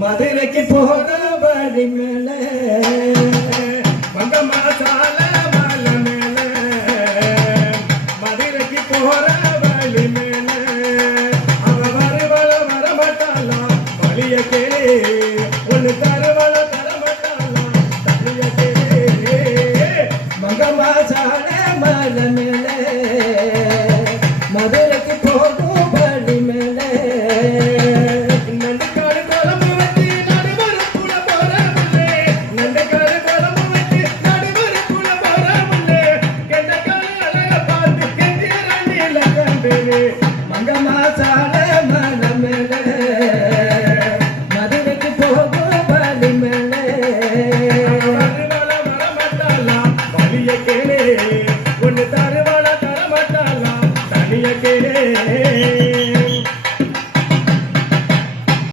மதுரைக்கு போற வழி மேல வந்த மாசால மலை மேல மதுரைக்கு போற வழி மேல அவ வர மாட்டாளா வழிய கேளு